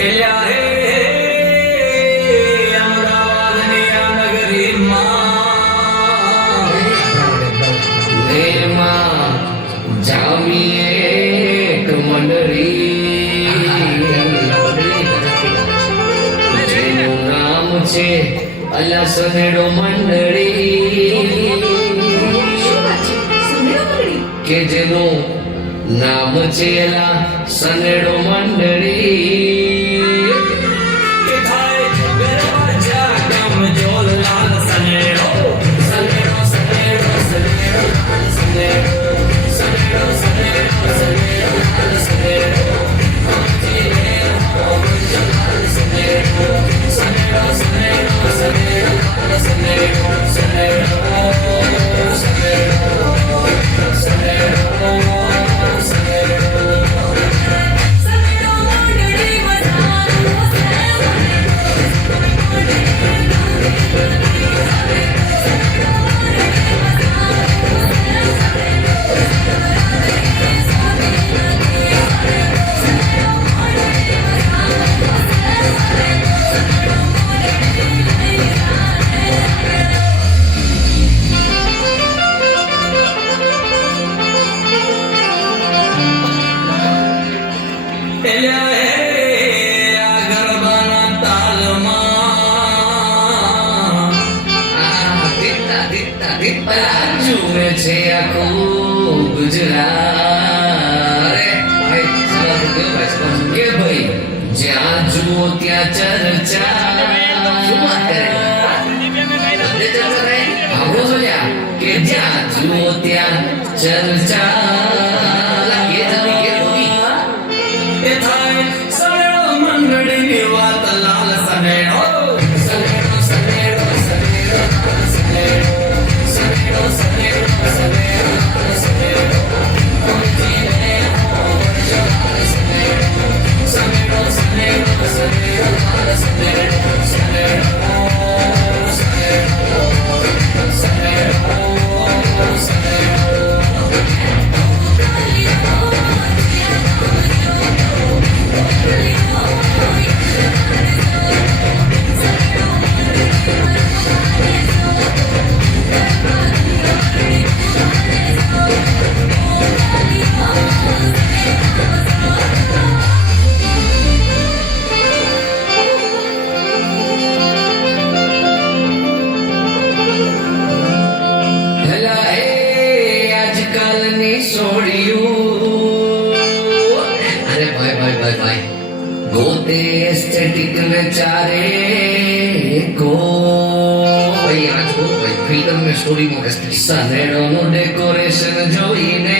એલ્યા હે અમદાવાદની આ નગરીમાં નેરમાં જામી એક મંડળી જેનું નામ છે અલા સનેડો મંડળી કે જેનું નામ છે અલા સનેડો મંડળી કે થાય બેરવાજા ગામ જોલાલ સનેડો સનેડો સનેડો સનેડો સનેડો સનેડો સનેડો સનેડો સનેડો જીને હો જોલાલ સનેડો સનેડો સનેડો સનેડો સનેડો સનેડો જુએ છે આખું ગુજરાત કે ભાઈ જ્યાં જુઓ ત્યાં ચર્ચા કે જ્યાં જુઓ ત્યાં ચર્ચા એ થાય સનેડો મંડળીની વાત લાલ સનેડો સનેડો સનેડો સનેડો સનેડો સનેડો સનેડો સનેડો સનેડો જીને હો જોલાલ સનેડો સનેડો સનેડો સનેડો સનેડો સનેડો एस्थेटिक चारे को भाई आज को भाई फिल्म में स्टोरी में एस्थेटिक सनेडो नो डेकोरेशन જોઈને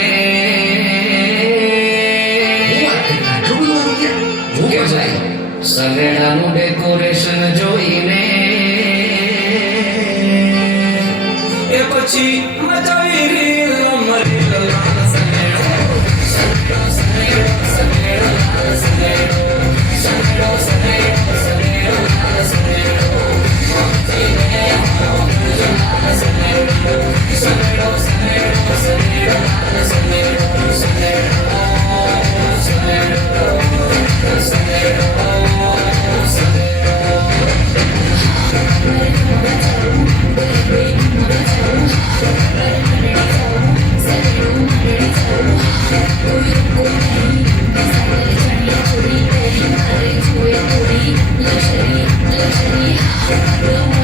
સનેડા નું ડેકોરેશન જોઈને એ પછી મચાવી રીલ મરી લાલ સનેડો સનેડો સનેડો સનેડો સનેડો સનેડો સનેડો સનેડો સનેડો જીને હો જોલાલ Sanedo Sanedo Sanedo Sanedo Sanedo Luxury, luxury, luxury.